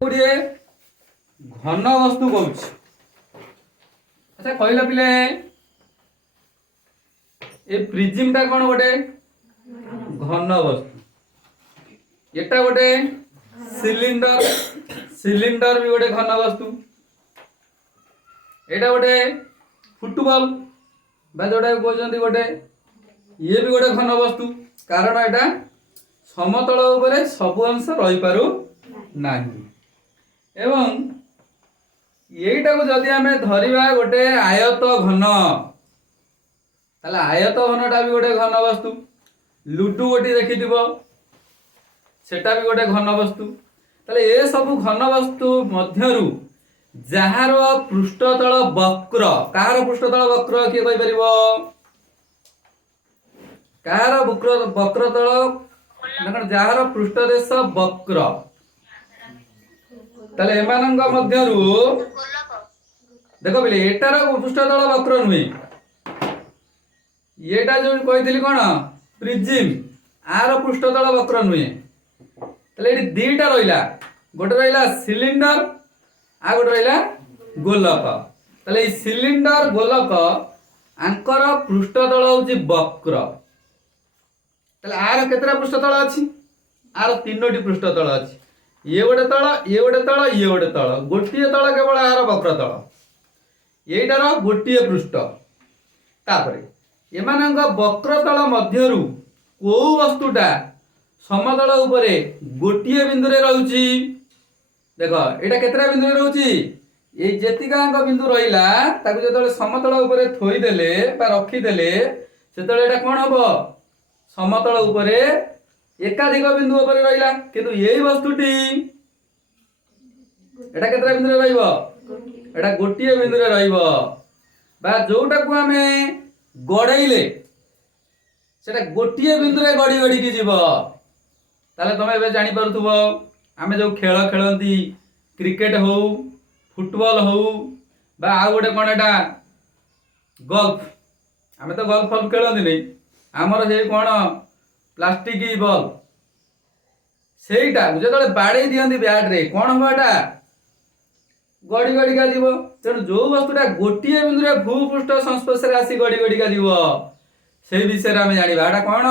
गुड़िए घन वस्तु कौन। अच्छा कहला पिले ए प्रिज्म टा कौन गोटे घन वस्तु एटा गोटे सिलिंडर सिलिंडर भी गोटे घन वस्तु एटा गोटे फुटबॉल बा जोटा कहते गोटे ये भी गोटे घन वस्तु कारण एटा समतल उपरे सब अंश रही पारु नाही एवं यहीटा को जदि आमे धरिबा गोटे आयत घन ताले आयत घनटा भी गोटे घन वस्तु लुडु गोटी देखिथिबो सेटा भी गोटे घन वस्तु ताले ए सब घन वस्तु मध्यरु जहार पृष्ठतल वक्र कार पृष्ठतल वक्र किए कहि परिबो कार वक्रतल नकण जहार पृष्ठदेश वक्र ताले एमानंग मध्यरु देखो बिले एटार पृष्ठतल वक्र नुहे एटा जो कहिथिली कोन प्रिज्म आर पृष्ठतल वक्र नुहे ताले एटी दीटा रहिला गोटे रहिला सिलिंडर आ गोटे रहिला गोलक ताले ई सिलिंडर गोलक आंकर पृष्ठतल होची वक्र ताले आर केतरा पृष्ठतल अछि आर तीनोटी पृष्ठतल अछि ये गोटे तल ये गोटे तल ये गोटे तल गोटिए तल केवल आर वक्र तल एटार गोटिए पृष्ठ तापरे एमानंग वक्र तल मध्यरु को वस्तुटा समतल उपरे गोटिए बिंदु रे रहउची देखो एटा केतरा बिंदु रे रहउची ए जेतिकांग बिंदु रहिला ताकु जेतले समतल उपरे थोई देले बा रखी देले सेतले एटा कोन हबो समतल उपरे एकाधिक बिंदु उपरे रहिला किंतु यही वस्तुटी एटा केतरा बिंदु रे रहइबो एटा गोटिए बिंदु रे रहइबो बा जोटा को हमें गड़ेइले सेटा गोटिए बिंदु रे गड़ी गड़ी की जीवो ताले तमे बे जानि परथुबो आमे जो खेल खेलंती क्रिकेट हो फुटबॉल हो बा आ गोटे कोन एटा गोल्फ आमे तो गोल्फ फॉल खेलंती नै हमर जे कोन प्लास्टिक बॉल सेटा जो बाड़े दियंती बैट रे कौन हम एटा गड़ी गड़ी का जीव तेणु जो वस्तुटा गोटे बिंदु रे भूपृष्ठ संस्पर्श रे आसी गड़ी गड़ी का जीव से विषय रे हमें जानिबा एटा कौन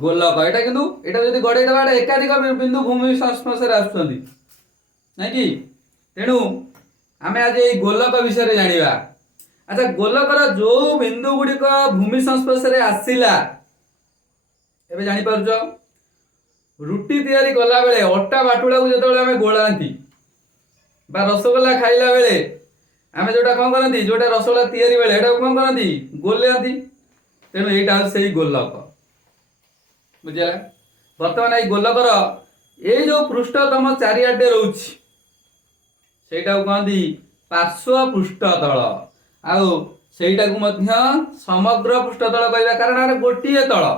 गोलक एटा किंतु एटा जदी गड़े देबा एटा एकाधिक बिंदु भूमि संस्पर्श रे आछुंती नै कि तेणु हमें आज ए गोलक विषय रे जानिबा। अच्छा गोलकर जो बिंदु गुडी को भूमि संस्पर्श रे आसीला एबे जानि पारुछो रुटी तैयारी कला बेले अट्टा बाटुला को जतले हमें गोलांती बा रसगोल्ला खाइला बेले हमें जोटा कोन करंती जोटा रसगोल्ला तैयारी बेले एटा कोन करंती गोलेंती तेनु एटा सेही गोलक बुझिला वर्तमान ए गोलकर ए जो पृष्ठ तम चारि आडे रहउछि सेटा को कहंती पार्श्व पृष्ठतल आउ सेटा को मध्य समग्र पृष्ठतल कहबा कारण आर गोटिए तल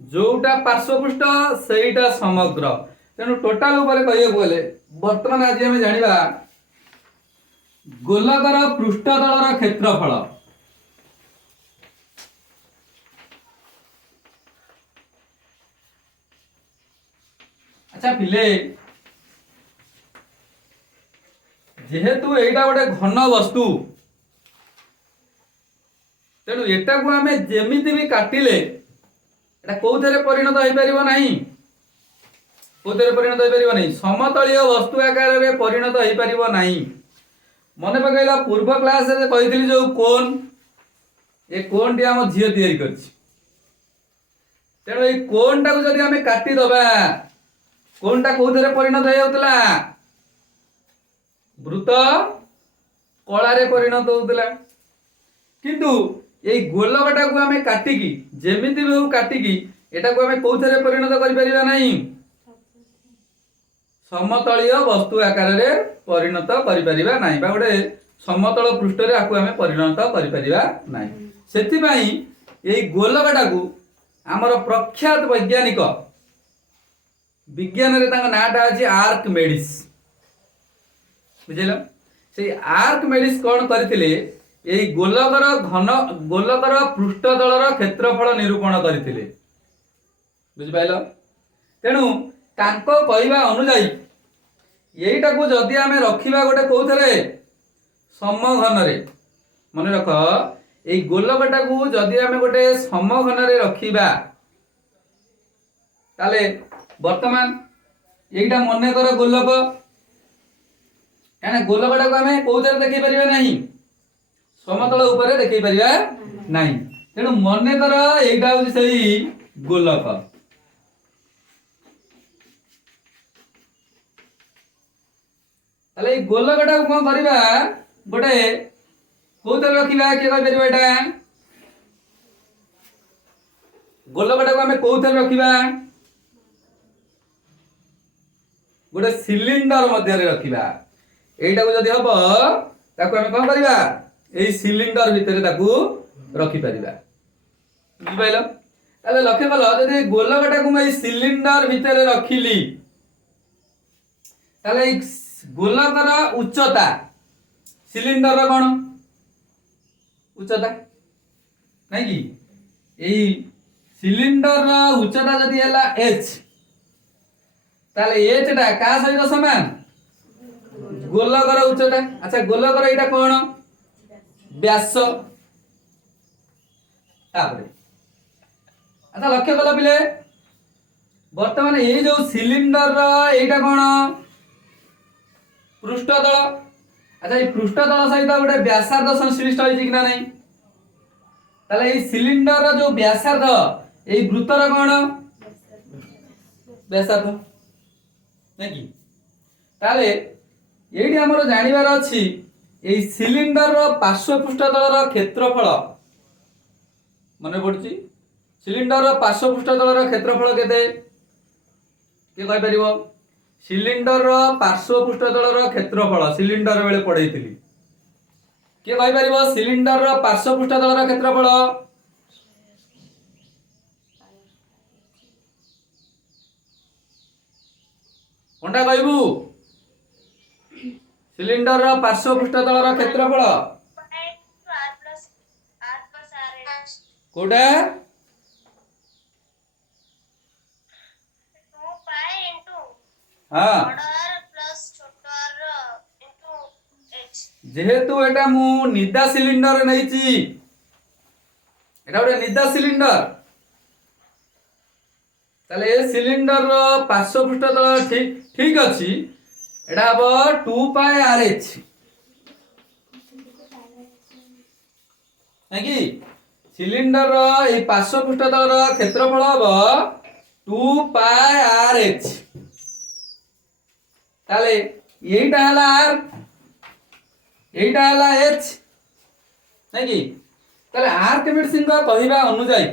जोटा पार्श्वपृष्ठ सेटा समग्र तेणु टोटाल ऊपर कहिए बोले वर्तमान आज हमें जानिबा गोलकर पृष्ठतलर क्षेत्रफल। अच्छा पिले जेहेतु एटा गोटे घन वस्तु तेणु एटा को हमें जेमिति भी काटिले एटा कोथरे परिणत होई परिबो नाही कोथरे परिणत होई परिबो नाही समतलीय वस्तु आकार रे परिणत होई परिबो नाही। मने पकैला पूर्व क्लास रे कहितली जो कोन ए कोन टी हम झियो तयारी करछि तेणु ए कोन टा को जदी हमें काटी दबा कोन टा कोथरे परिणत होई होतला वृत्त कला रे परिणत होतला किंतु ये गोलकटा को हमें काटिकी जेमिति भी हो काटिकी एटा को हमें कोथरे परिणत करि परिबा नाही समतलीय वस्तु आकार रे परिणत करि परिबा नाही बा गोटे समतल पृष्ठ रे आकु हमें परिणत करि परिबा नाही सेति पई एई गोलकटा को हमर प्रख्यात वैज्ञानिक विज्ञान रे तांका नाटा अछि आर्किमेडिस बुझिलो से आर्किमेडिस कोन करथिले एई गोलकर घन गोलकर पृष्ठतलर क्षेत्रफल निरूपण करथिले बुझि पाइलो तेणु तांको कहवा अनुसार এইটা কো যদি আমি রখিবা গোটে কোউথরে সমঘনরে মনে রখ এই গোলকটা কো যদি আমি গোটে সমঘনরে রখিবা তাহলে বর্তমান এইটা মনে কর গোলক কারণ গোলকটা কো আমি কোউথরে দেখাই পারিবা নাই সমতল উপরে দেখাই পারিবা নাই তেणु মনে কর এইটা হচ্ছে সেই গোলক তাহলে এই গোলকটা কোন করিবা গোটে কোউথরে রখিবা কে কই পারিবা এটা গোলকটা আমি কোউথরে রখিবা গোটে সিলিন্ডর মধ্যে রখিবা এইটা যদি হব তাକୁ আমি কোন করিবা এই সিলিন্ডর ভিতরে তাକୁ রখি পারিবা বুঝি পাইলো তাহলে লক্ষ্য কল যদি গোলকটাକୁ ମୁଁ এই সিলিন্ডর ভিতরে রখিলি তাহলে এই গোলকর উচ্চতা সিলিন্ডর কোন উচ্চতা নাই কি এই সিলিন্ডর উচ্চতা যদি হেলা h তাহলে h টা কা সহিত সমান গোলকর উচ্চতা আচ্ছা গোলকর এটা কোন ব্যাস তারপরে আচ্ছা লক্ষ্য কল পিলে বর্তমানে এই যে সিলিন্ডর এইটা কোন পৃষ্ঠতল আচ্ছা এই পৃষ্ঠতল সহিত গোটে ব্যাসার্ধ সংশ্লিষ্ট হয়েছে কিনা নাই তাহলে এই সিলিন্ডর যে ব্যাসার্ধ এই বৃত্তর কোন ব্যাসার্ধ নাকি তাহলে এইটি আমার জানিবার আছে এই সিলিন্ডর পার্শ্ব পৃষ্ঠতলর ক্ষেত্রফল মনে পড়ছি সিলিন্ডর পার্শ্ব পৃষ্ঠতলর ক্ষেত্রফল কেতে কে কই পারিবো সিলিন্ডর পার্শ্ব পৃষ্ঠতলর ক্ষেত্রফল সিলিন্ডর বেলে পড়াইଥିଲି কে কই পারিবো সিলিন্ডর পার্শ্ব পৃষ্ঠতলর ক্ষেত্রফল কোনটা কইবু সিলিন্ডর পার্শ্ব পৃষ্ঠতলর ক্ষেত্রফল কোটা হ্যাঁ যেহেতু এটা মু নিদা সিলিন্ডর নেইছি এটা ଗୋଟେ নিদা সিলিন্ডর তাহলে এই সিলিন্ডর পার্শ্ব পৃষ্ঠতল ঠিক ঠিক আছে এটা হব 2 পাই RH নাকি সিলিন্ডর এই পার্শ্ব পৃষ্ঠতলর ক্ষেত্রফল হব 2 পাই RH তাহলে এইটা হলা R এইটা হলা H নাকি তাহলে আর্কিমিডিস সিংহ কহিবা অনুযায়ী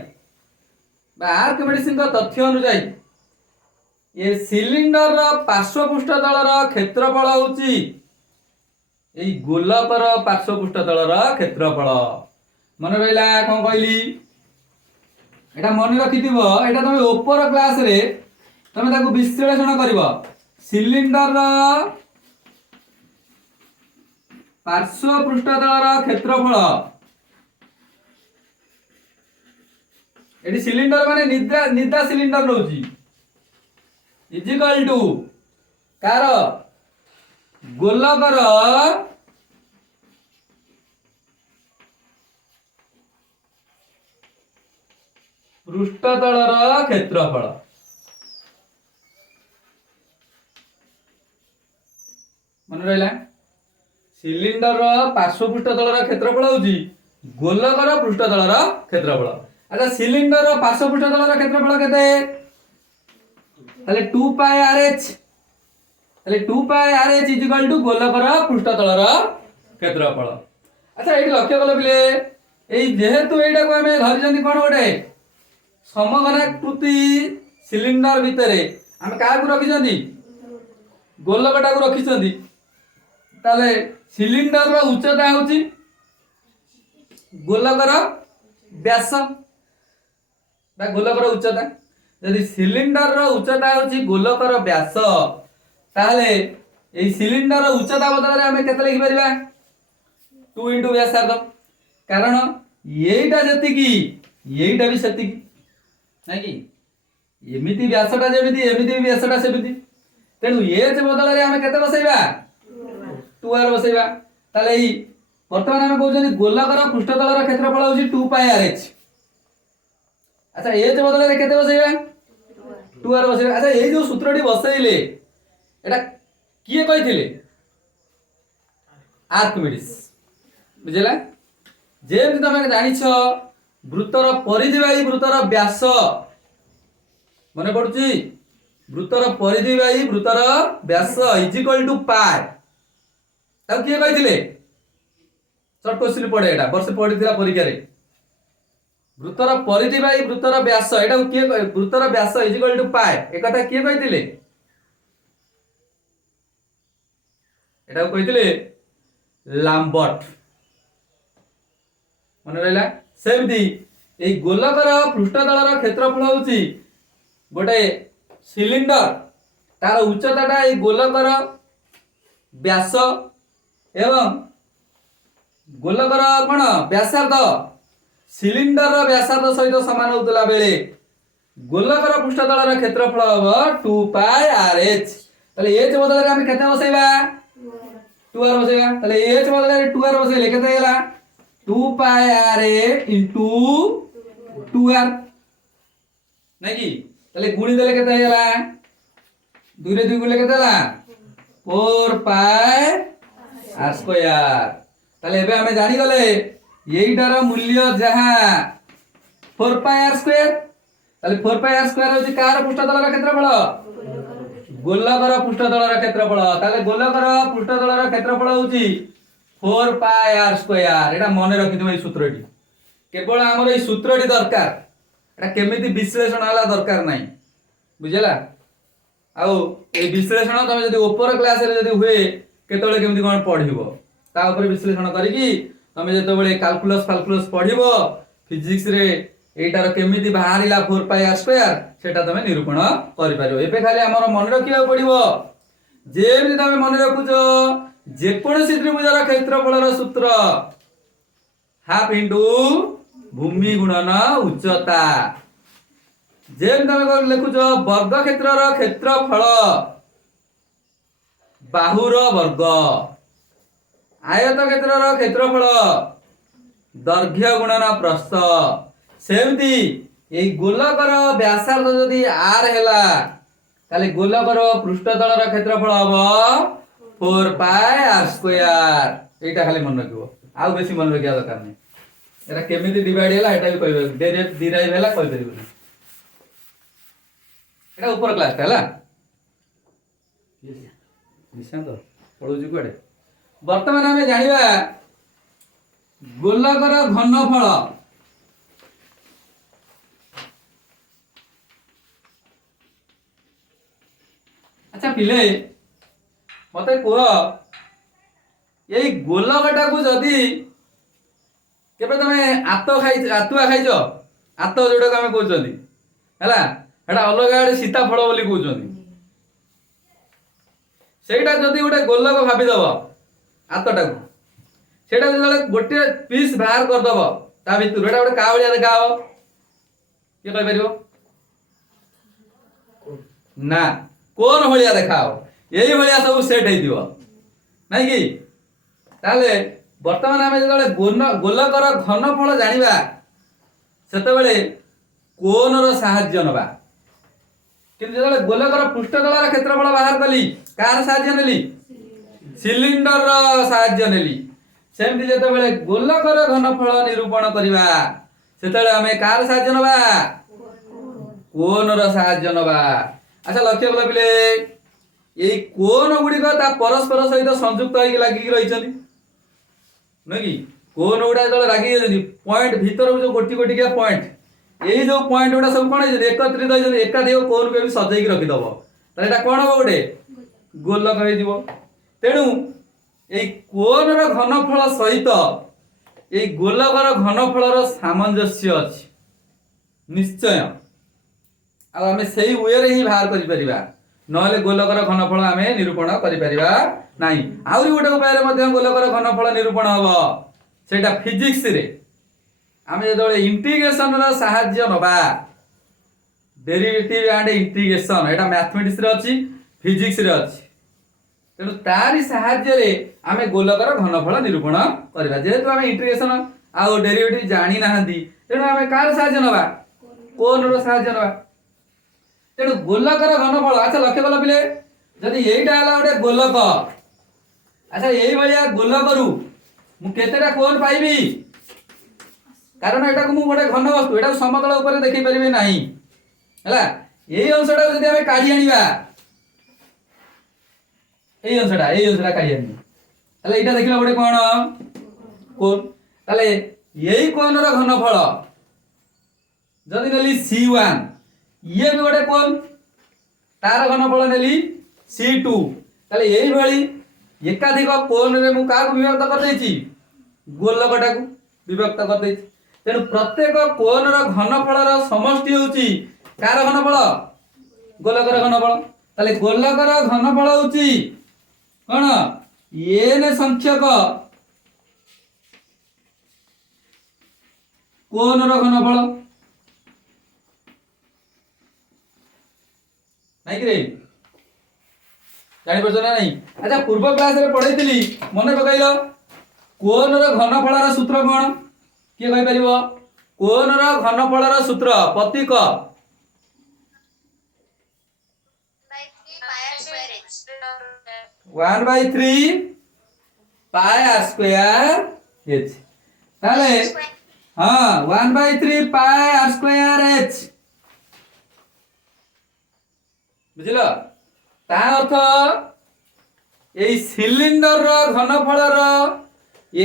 বা আর্কিমিডিস সিংহ তথ্য অনুযায়ী এ সিলিন্ডর পার্শ্ব পৃষ্ঠতলর ক্ষেত্রফল হচ্ছে এই গোলকর পার্শ্ব পৃষ্ঠতলর ক্ষেত্রফল মনে রইলা কোন কইলি এটা মনে রাখিথিব এটা তুমি উপর ক্লাস রে তুমি তাকে বিশ্লেষণ করিব সিলিন্ডর পার্শ্ব পৃষ্ঠতলর ক্ষেত্রফল এটি সিলিন্ডর মানে নিদ্রা নিদ্রা সিলিন্ডর রହୁଛି ইজিক্যাল টু कार গোলকর পৃষ্ঠতলর ক্ষেত্রফল মনে রইলা সিলিন্ডর পার্শ্ব পৃষ্ঠতলর ক্ষেত্রফল হଉଛି গোলকর পৃষ্ঠতলর ক্ষেত্রফল আচ্ছা সিলিন্ডর পার্শ্ব পৃষ্ঠতলর ক্ষেত্রফল কেতে তাহলে 2 পাই RH তাহলে 2 পাই RH ইকুয়াল টু গোলকর পৃষ্ঠতলর ক্ষেত্রফল আচ্ছা এটি লক্ষ্য কল পিলে এই যেহেতু এইটাকে আমি ধরিছন্তি কোন গোটে সমঘনাকৃতি সিলিন্ডর ভিতরে আমি কাহাକୁ রখিছন্তি গোলকটাକୁ রখিছন্তি তাহলে সিলিন্ডর উচ্চতা হচ্ছে গোলকর ব্যাস বা গোলকর উচ্চতা যদি সিলিন্ডর উচ্চতা হচ্ছে গোলকর ব্যাস তাহলে এই সিলিন্ডর উচ্চতা বদলে আমি কেতে লিখি পারিবা 2 ইনটু ব্যাসার্ধ কারণ এইটা যেতিকি এইটা भी সেতিকি নাকি এমিতি ব্যাসটা যেমিতি এমিতি ব্যাসটা সেমিতি तेणु एच बदल में आम के बसैबा 2r बसैबा ताले एई वर्तमान आम कहउछन गोलकर पृष्ठतलर क्षेत्रफल होची 2 पाई rh। अच्छा एच बदल में केते बसैबा 2r बसैबा। अच्छा एई जो सूत्रटी बसैले एटा किए कहिथिले आर्किमिडीज बुझला। जेमति तमे जानिछ वृत्तर परिधि बाई वृत्तर व्यास मने पडुची वृत्तर परिधि बाई वृत्तर व्यास इज इक्वल टू पाई ताऊ किए कहिथिले शॉर्ट क्वेश्चन पड़े एटा वर्ष पढ़िथिला परीक्षा रे वृत्तर परिधि बाई वृत्तर व्यास एटा किए वृत्तर व्यास इज इक्वल टू पाई ए कथा किए कहिथिले एटा कहिथिले लाम्बर्ट मन रहा। सेमती ए गोलकर पृष्ठतलर क्षेत्रफल होची गोटे सिलिंडर तार उच्चताटा ए गोलकर व्यास एवं गोलकर कोन व्यासार्ध सिलिंडर व्यासार्ध सहित समान होतला बेले गोलकर पृष्ठतलर क्षेत्रफल हबो 2 पाई rh। ताले h बदल रे हम केते बसैबा 2r बसैबा। ताले h बदल रे 2r बसैले केते हैला 2 पाई rh into 2r नहीं कि ताले गुणी देले केते हैला 2 रे 2 गुणले केते हैला 4 पाई r स्क्वायर। ताले एबे हमें जानि गले एइटार मूल्य जहा 4 पाई r स्क्वायर ताले 4 पाई r स्क्वायर होची कार पृष्ठतलर क्षेत्रफल गोलकर पृष्ठतलर क्षेत्रफल। ताले गोलकर पृष्ठतलर क्षेत्रफल होची 4 पाई r स्क्वायर। एटा मने रखिथि ए सूत्रटी केवल हमर ए सूत्रटी दरकार एटा केमिति विश्लेषण हला दरकार नाही बुझला। आउ ए विश्लेषण तमे जदी ऊपर क्लास रे जदी हुए केतळे केमिति कोन पढिबो ता ऊपर विश्लेषण करिकि तमे जेतबेले कैलकुलस पढिबो फिजिक्स रे एटार केमिति बाहरिला 4 पाई r स्क्वायर सेटा तमे निरूपण करि पारिबो। एबे खाली हमर मन रखिया पडिबो जेमि तमे मन रखुचो जे कोनोसी त्रिभुजर क्षेत्रफलर सूत्र हाफ इनटू भूमि गुणन उच्चता। जेम तमे लिखुचो वर्ग क्षेत्रर क्षेत्रफल बाहुर वर्ग आयत क्षेत्रर क्षेत्रफल दैर्घ्य गुणन प्रस्थ। सेमती ए गोलकर व्यासार्ध जदी r हैला ताले गोलकर पृष्ठतलर क्षेत्रफल हबो 4 पाई r स्क्वायर। एटा खाली मन रखिबो आउ बेसी मन रखिया दरकार नै। एटा केमिति डिवाइड हैला एटा भी कहबे डायरेक्ट डिराइव हैला कहि परिबो। एटा ऊपर क्लास हैला निशांत पढुजी कोडे। वर्तमान हमें जानिबा गोलकर घनफल अच्छा पिले मते कोह यही गोलकटा को जदी केबे तमे आतुआ खाइछो आत जोडा को हमें कहउछंती हैला एटा अलग आडे सीता फळ बोली कहउछंती सेटा जदी गोटे गोलक भाबी दबो आतटा को सेटा जदे गोटे पीस बाहर कर दबो ता भितर एटा गोटे का भलिया देखाओ के कहि परिबो ना कोन भलिया देखाओ यही भलिया सब सेट हे दिबो नाही कि ताले वर्तमान आमे जदे गोलकर घनफल जानिबा सेते बेले कोनर सहाय्य नबा किंतु जदे गोलकर पृष्ठतलर क्षेत्रफल बाहर कली कार सहाय्य नेली सिलिंडर सहाय्य नेली। सेमति जते बेले गोलकर घनफल निरूपण करिबा सेतेले आमे कार सहाय्य नबा कोनर सहाय्य नबा। अच्छा लक्ष्य कला पिले एई कोन गुडी को ता परस्पर सहित संयुक्त होई लागि रहिचंती नहीं कोन गुडा जले लागि जदी पॉइंट भीतर जो गोटी गोटी के पॉइंट एई जो पॉइंट गुडा सब कोन है एकत्रित होई जदी एका देव कोन के भी सजाई के रखि दबो त एटा कोन हो गोटे गोलक होई दिबो। तेनु एई कोनर घनफल सहित एई गोलकर घनफलर सामंजस्य अछि निश्चय आ हमें सही वे रे ही बाहर करि परिबा नहले गोलकर घनफल हमें निरूपण करि परिबा नाही। आउरी गोटे उपाय रे मध्य गोलकर घनफल निरूपण हबो सेटा फिजिक्स रे हमें जदे इंटीग्रेशन रा सहाय्य नबा derivative and integration Etah mathematics रे अछि फिजिक्स रे अछि तेणु तारी साहाय्य आमे गोलकर घनफल निरूपण करबा जेहेतु आमे इंटीग्रेशन आउ डेरिवेटिव जानि नाहंती तेणु आमे कार साहाय्य नबा कोन रो साहाय्य नबा तेणु गोलकर घनफल अच्छा लक्ष्य कल पिले जदि एइटा हला गोटे गोलक अच्छा एई भलिया गोलकरू मु केतेटा कोन पाइबी कारण एटा को मु गोटे घन वस्तु एटा समतल ऊपर देखि परिबे नाही हला एई अंशटा जदि आमे काढी आनिबा एई अंशटा काढी आनिबा ताले एटा देखिला गोटे कोन कोन ताले एई कोन रो घनफल जदि नेली C1 ये भी गोटे कोन तार घनफल नेली C2 ताले एई भली एकाधिक कोन रे मु का को विभक्त कर देछि गोलकटा को विभक्त कर देछि तेणु प्रत्येक कोन रो घनफल रो समष्टि होछि कार घनफल गोलकर घनफल ताले गोलकर घनफल होछि कोन n संख्यक कोन रो घनफल नहीं कि रे जानि परछ ना नहीं अच्छा पूर्व क्लास रे पढैतिली मने पकाइलो कोन रो घनफल रो सूत्र कोन के कहि परिबो कोन रो घनफल रो सूत्र प्रतीक 1/3 पाई r स्क्वायर h ताले हां 1/3 पाई r स्क्वायर h बुझिलो ता अर्थ एई सिलिंडर रो घनफल रो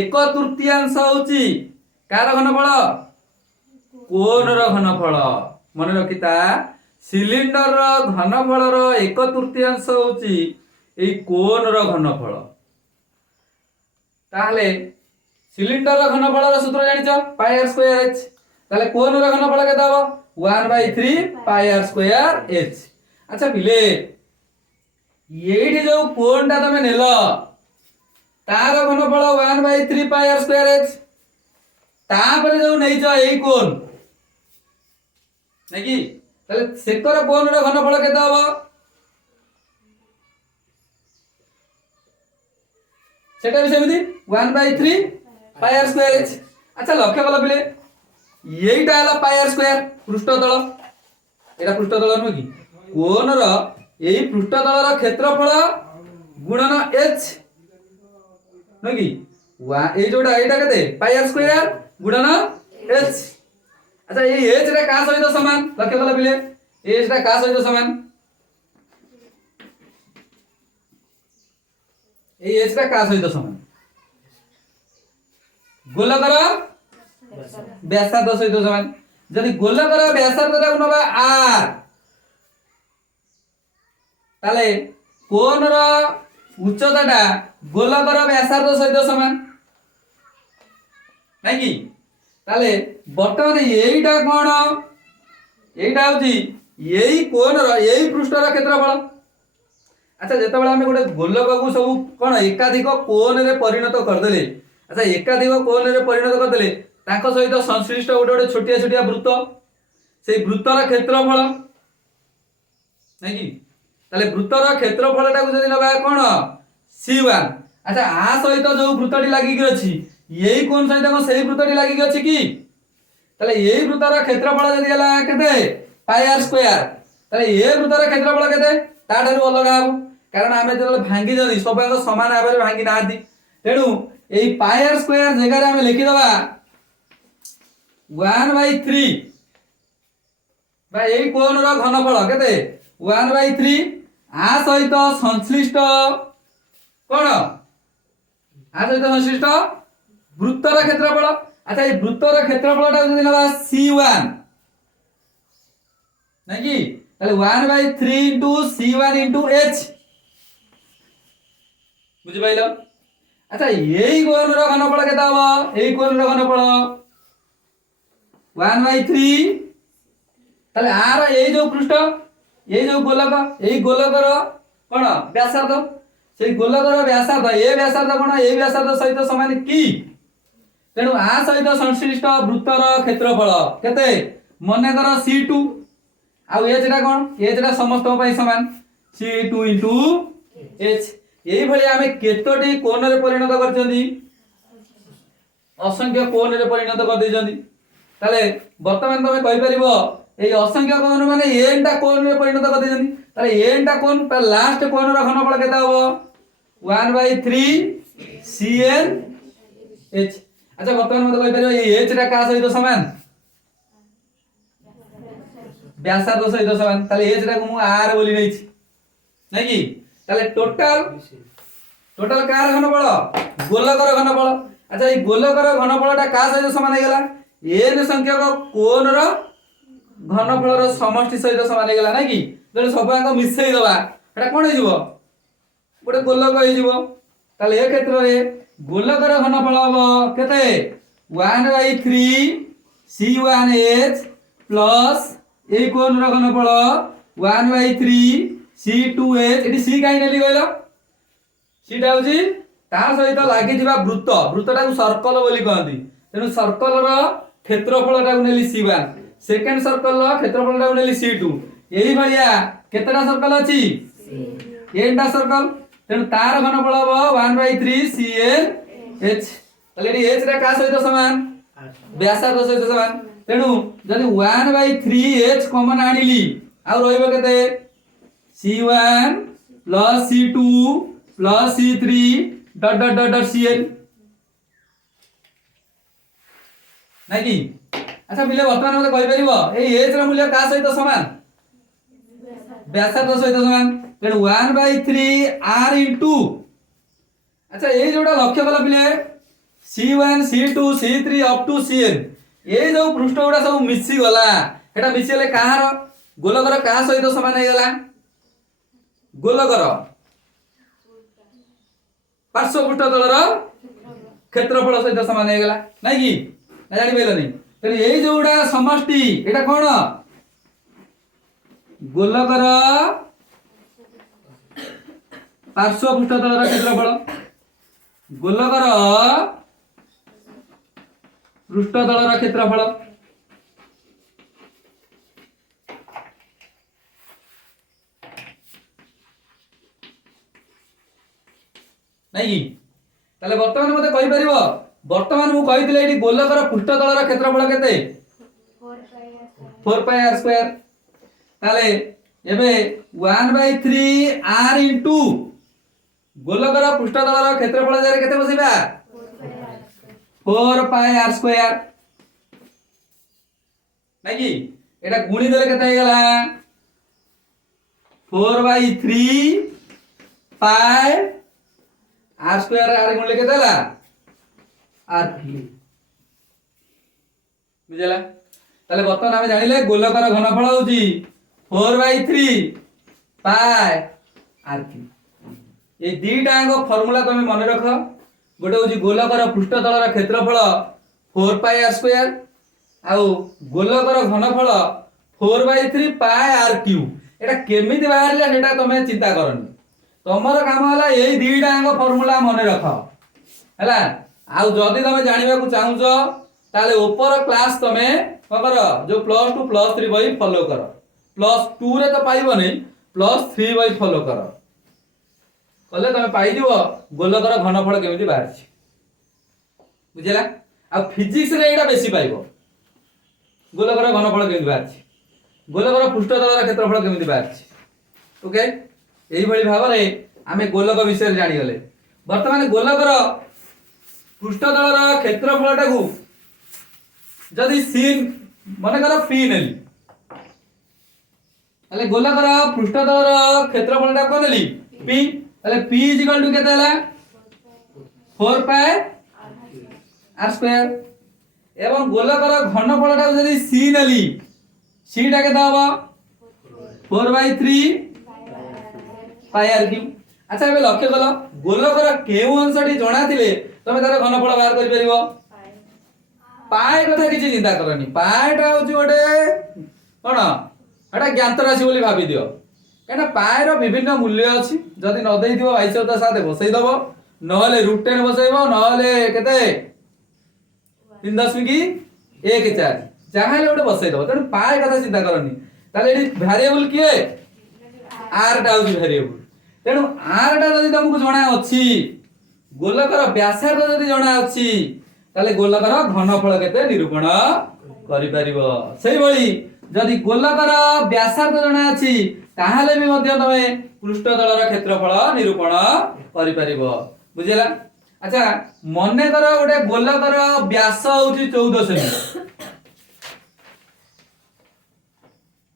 1/3 होची कार घनफल कोन रो घनफल मन रखिता सिलिंडर रो घनफल रो 1/3 होची एई कोन रो घनफल ताहले सिलिंडर रो घनफल रो सूत्र जानिछ पाई r स्क्वायर h ताले कोन रो घनफल केते हबो 1/3 पाई r स्क्वायर h अच्छा पिले एठी जो कोनटा तमे नेलो तार घनफल 1/3 पाई r स्क्वायर h तापर जो नैछ एई कोन नै कि ताले सेकर कोन रो घनफल केते हबो सेटा भी सेमिति 1/3 पाई r स्क्वायर h अच्छा लक्ष्य कल पिले एइटा हला पाई r स्क्वायर पृष्ठतल एटा पृष्ठतल नु कि कोन रो एई पृष्ठतल रो क्षेत्रफल गुणन h नु कि एई जोडा एटा केते पाई r स्क्वायर गुणन h अच्छा एई h रे का सहित समान लक्ष्य कल पिले h रे का सहित समान एई h रे का सहित समान गोलकर व्यासार्ध सहित समान जदि गोलकर व्यासार्धटा को नबा r ताले कोन रो उच्चताटा गोलकर व्यासार्ध सहित समान नै कि ताले वर्तमान एइटा कोन एइटा होची एई कोन रो एई पृष्ठ रो क्षेत्रफल अच्छा जेते बेला हमें गोटे गोलक को सब कोन एकाधिक कोन रे परिणत कर देले अच्छा एकाधिक कोन रे परिणत कर देले ताको सहित संश्लिष्ट गोटे गोटे छोटिया छोटिया वृत्त सेई वृत्तर क्षेत्रफल नै कि ताले वृत्तर क्षेत्रफलटा को जदि लगा कोन C1 अच्छा आ सहित जो वृत्तटी लागि कि अछि एई कोन सहित को सेई वृत्तटी लागि कि अछि कि ताले एई वृत्तर क्षेत्रफल जदि हला केते पाई r स्क्वायर ताले ए वृत्तर क्षेत्रफल केते ता ठारू अलग हबो कारण आमे जदि भांगी जदि सबको समान भाबरे भांगी नाहती तेणु एई पाई r स्क्वायर जगह रे आमे लिखि दबा 1/3 बा एई कोन रो घनफल केते 1/3 आ सहित संश्लिष्ट कोन आ सहित संश्लिष्ट वृत्तर क्षेत्रफल अच्छा ए वृत्तर क्षेत्रफलटा जदि नबा C1 नै कि ताले 1/3 into C1 into h बुझि पाइलो अच्छा एई कोन रो घनफल केता हबो एई कोन रो घनफल 1/3 ताले आर एई जो पृष्ठ एई जो गोलक एई गोलकर कोन व्यासार्ध सेई गोलकर व्यासार्ध ए व्यासार्ध कोन ए व्यासार्ध सहित समान कि तेणु आ सहित संश्लिष्ट वृत्तर क्षेत्रफल केते मने कर C2 आ एच टा कोन एच टा समस्त पई समान C2 into H यही भली आमे केतोटी कोण रे परिणत करछंदी असंख्य कोण रे परिणत कर देछंदी ताले वर्तमान तमे कहि परिबो एई असंख्य कोण माने n टा कोण रे परिणत कर देछंदी ताले n टा कोण पर लास्ट कोण रो घनफल केता हबो 1/3 Cn H अच्छा वर्तमान मते कहि परिबो ए H टा का सहित समान व्यासार्ध सहित समान ताले H टा को मु r बोली नै छी नै कि ताले टोटल कार घनफल गोलकर घनफल अच्छा ये गोलकर घनफलटा का सहित समान हे गेला n संख्यक कोण रो घनफल रो समष्टि सहित समान हे गेला नै कि जने सबयाक मिसई दबा एटा कोन हे जिवो गोटे गोलक हे जिवो ताले ए क्षेत्र रे गोलकर घनफल हबो केते 1/3 C1H प्लस ए कोण रो घनफल 1/3 C2H एटी C काई नेली गइलो C टा होची ता सहित लागि जिबा वृत्त वृत्तटा को सर्कल बोली कहंदी तेनु सर्कल रो क्षेत्रफलटा को नेली C1 सेकंड सर्कल रो क्षेत्रफलटा को नेली C2 एही भलिया केतटा सर्कल अछि n टा सर्कल तेनु तार घनफल हबो 1/3 CnH तले एटी H रा का सहित समान व्यासार्ध सहित समान तेनु जदि 1/3H कॉमन आनिली आ रहइबो केते C1 plus C2 plus C3 dot dot dot dot Cn नहीं कि अच्छा मिले वर्तमान मते कहि परिबो ए H रा मूल्य का सहित समान व्यासार्ध सहित समान तेनु 1/3 r into अच्छा ए जोडा लक्ष्य कला पिले C1 C2 C3 up to Cn ए जो पृष्ठ गुडा सब मिसी गला एटा मिसिले काहार गोलकर का सहित समान हे गला गोलकर पार्श्व पृष्ठ तलर क्षेत्रफल सहित समान हे गला नै कि ना जानि बेलो नै तने एई जोडा समष्टि एटा कोन गोलकर पार्श्व पृष्ठ तलर क्षेत्रफल गोलकर पृष्ठ तलर क्षेत्रफल नहीं ताले वर्तमान मते कहि परिबो वर्तमान मु कहितले एठी गोलकर पृष्ठ तलर क्षेत्रफल केते 4 pi r स्क्वायर ताले एबे 1/3 r into गोलकर पृष्ठ तलर क्षेत्रफल जारे केते बसिबा 4 pi r स्क्वायर नहीं कि एटा गुणी देले केते हे गेला 4/3 pi r स्क्वायर r गुणले केते हला r बुझला ताले वर्तमान हमें जानिले गोलकर घनफल होची 4/3 पाई r ये दीटा को फार्मूला तमे मन रख गोटे होची गोलकर पृष्ठ तलर क्षेत्रफल 4 पाई r स्क्वायर आ गोलकर घनफल 4/3 पाई r क्यूब एटा केमिति बाहरले सेटा तमे चिंता करनी तमर काम हला एई दीटा फार्मूला मन रख हला आ जदी तमे जानिबा को चाहूछो ताले ऊपर क्लास तमे कर जो +2 +3 बई फॉलो कर +2 रे तो पाइबो नै +3 बई फॉलो कर कले तमे पाइ दिबो गोलकर घनफल केमिति बाहर छी बुझला आ फिजिक्स रे एटा बेसी पाइबो गोलकर घनफल केमिति बाहर छी गोलकर पृष्ठ तलर क्षेत्रफल केमिति बाहर छी ओके एही भली भाव रे आमे गोलक विषय जानि गले वर्तमान गोलकर पृष्ठ तलर क्षेत्रफलटा को जदी सीन माने कर p नेली अले गोलकर पृष्ठ तलर क्षेत्रफलटा को नेली p अले p = केते हला 4 पाई r स्क्वायर एवं गोलकर घनफलटा जदी c नेली c टा केते हबो 4/3 पाई r क्यूब अच्छा एबे लक्ष्य कलो गोलकर केउ अंशटी जणा थिले तमे तार घनफल बाहर करि परिबो पाई कथा किछि चिंता करनी पाईटा होची गोटे कोन एटा ज्ञात राशि बोली भाबी दियो केना पाई रो विभिन्न मूल्य अछि जदी न देइ दियो 22 बसई दबो नहले √10 बसैबो नहले केते 3.14 जहाले गोटे बसई दबो तने पाई कथा चिंता करनी ताले एडी वेरिएबल किए आर टा होची वेरिएबल तेणु आर टा जदि तुमको जणा अछि गोलकर व्यासार्ध जदि जणा अछि ताले गोलकर घनफल केते निरूपण करि परिबो सेही भली जदि गोलकर व्यासार्ध जणा अछि ताहाले भी मध्य तमे पृष्ठतलर क्षेत्रफल निरूपण करि परिबो बुझिला। अच्छा मने कर गोटे गोलकर व्यास होची 14 सेमी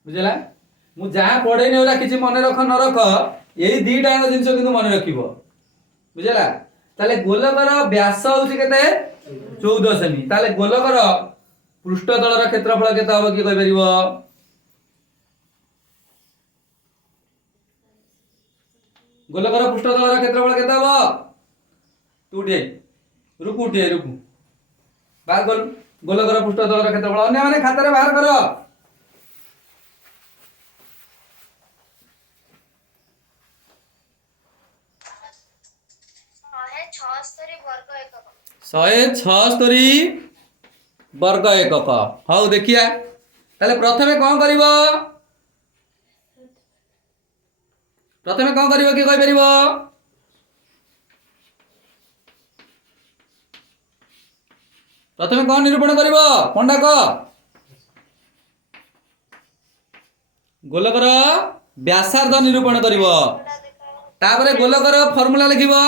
बुझिला मु जहाँ पढ़ेनी ओरा किछि मने रख न रख यही दीटा जिनिस किंतु मने रखिबो बुझिला। ताले गोलकर व्यास होची केते 14 सेमी ताले गोलकर पृष्ठतलर क्षेत्रफल केते हबो कि कहि परिबो गोलकर पृष्ठतलर क्षेत्रफल केते हबो टूटे रुकु बाहर कर गोलकर पृष्ठतलर क्षेत्रफल अन्य माने खातारे बाहर करो 176 वर्ग एकक हाउ देखिया ताले प्रथमे कोन करिवो कि कहि परिवो प्रथमे कोन निरूपण करिवो कोनडा को गोलकर व्यासार्ध निरूपण करिवो तापरे गोलकर फार्मूला लिखिवो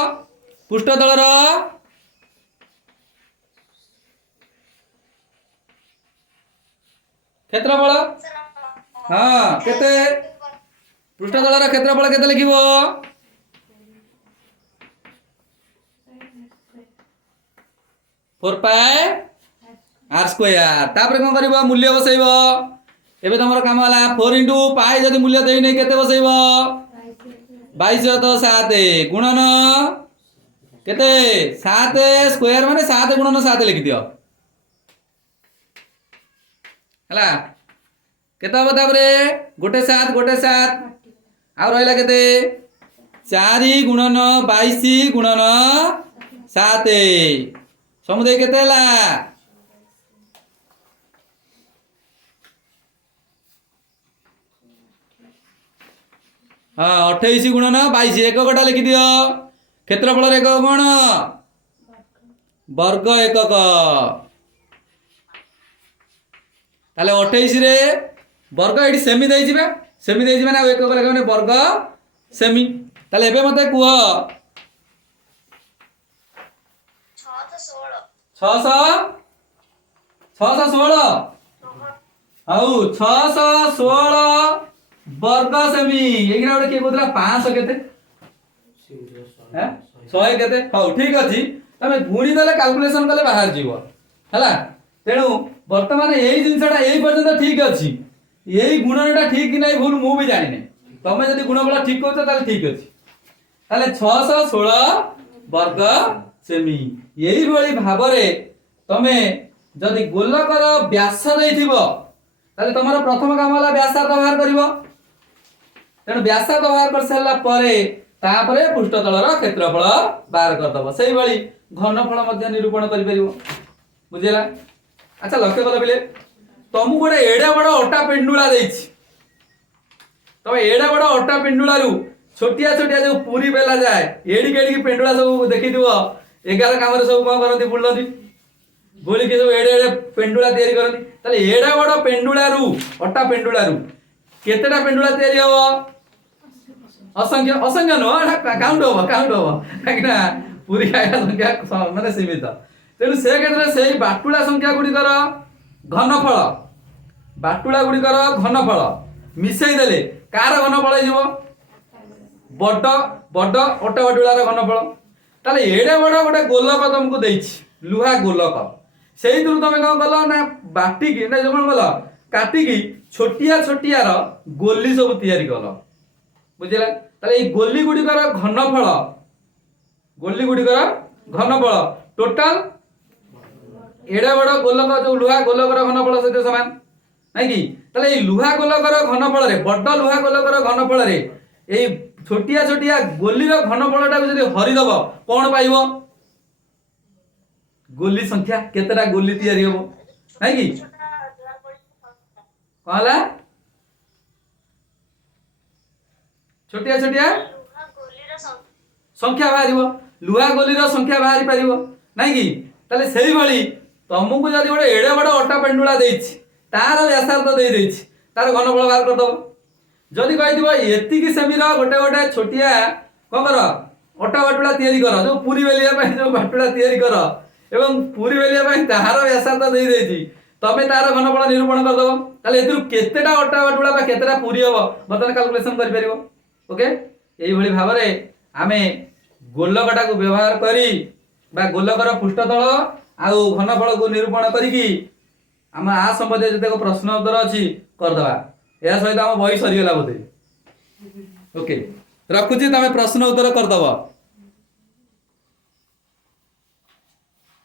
पृष्ठतलर क्षेत्रफल हाँ केते पृष्ठतलर क्षेत्रफल केते लिखिबो 4 पाई r स्क्वायर तापर कोन करबो मूल्य बसैबो एबे तमरो काम होला 4 * पाई जदी मूल्य देई नै केते बसैबो 22 तो 7 गुणन केते 7 स्क्वायर माने 7 गुणन 7 लिखि दियो हला केते हो तापरे गोटे 7 आ रहला केते 4 गुणन 22 गुणन 7 समुदाय केते हला हाँ 28 गुणन 22 एक गोटा लिखि दियो क्षेत्रफल एक कोण वर्ग एकक ताले 28 रे वर्ग एडी सेमी देई जिबे ना एकक लगे माने वर्ग सेमी ताले एबे मते कुह 616 हाउ 616 वर्ग सेमी एगिरा ओडे के कोदला 500 केते हैं 100 केते हाउ ठीक अछि तमे गुणी देले कैलकुलेशन कले बाहर जीवो हला तेणु वर्तमान एई जिंसटा एई पर्यंत ठीक अछि एई गुणनटा ठीक कि नै भूल मु भी जानि नै तमे जदी गुणफल ठीक कहत ताले ठीक अछि ताले 616 वर्ग सेमी एई भली भाबरे तमे जदी गोलकर व्यास देइथिबो ताले तमरो प्रथम काम होला व्यासार्ध बाहर करिवो तेणु व्यासार्ध बाहर कर सारला परे तापरे पृष्ठतलर क्षेत्रफल बाहर कर दबो सेही भली घनफल मध्य निरूपण करि परिवो बुझिला। अच्छा लक्ष्य कल बिले तुमको गोटे एडे बड़ अटा पेंडुला देछि तमे एडे बड़ अटा पेंडुला रु छोटिया छोटिया जो पूरी बेला जाए एडी केडी पेंडुला सब देखि दिबो 11 काम रे सब कोन करंती बुलंती बोली के सब एडे एडे पेंडुला तयारी करंती ताले एडे बड़ पेंडुला रु अटा पेंडुला रु केतेटा पेंडुला तयारी हो असंख्य नो काउंट हो काकिना पूरी खाया संख्या माने सीमित तेणु से क्षेत्र से बाटुला संख्या गुड़िकर घनफल मिसई देले कार घनफल हो बड़ बड़ अटा बाटुलार घनफल ताले एडे बड़ गोटे गोलक तुमको देछि लुहा गोलक सेही तुम तमे कोन कल ना बाटी की ना जमन कल काटी की छोटिया छोटियार गोली सब तयारी कल बुझिला ताले ए गोली गुड़िकर घनफल टोटल एडे बड़ गोलक जो लुहा गोलकर घनफल सहित समान नै कि ताले ए लुहा गोलकर घनफल रे बड़ लुहा गोलकर घनफल रे ए छोटिया छोटिया गोली रो घनफलटा जदि हरि दबो कोन पाइबो गोली संख्या केतेटा गोली तयारी होबो नै कि कहला छोटिया छोटिया संख्या बाहर लुहा गोलीर संख्या बाहरी पार ना कि ताले सेही भली तुमको जब गोटे एड़े बड़ अटा पेंडुला देछि तार व्यासार्ध दे देछि तार घनफल बाहर कर दब जदि कहिथिबो एतिकी सेमीर गोटे गोटे छोटिया कौन कर अटा बाटुला तैयारी कर जो पूरी बेलिया जो बाटुला तैयारी कर एवं पूरी बेलिया तार व्यासार्ध दे देछि तबे तार घनफल निरूपण कर दब ताले एतिरु केतेटा अटा बाटुला बा केतेटा पूरी हबो बर्तमान कैलकुलेशन कर परिबो ओके एई भली भाबरे आमे गोलकटा को व्यवहार करी बा गोलकर पृष्ठतल आउ घनफल को निरूपण करिकी आम आ संबंधी जतेक प्रश्न उत्तर अच्छी करदबा या सहित आम बही सरीगला बोधे ओके रखुची तमें प्रश्न उत्तर करदब।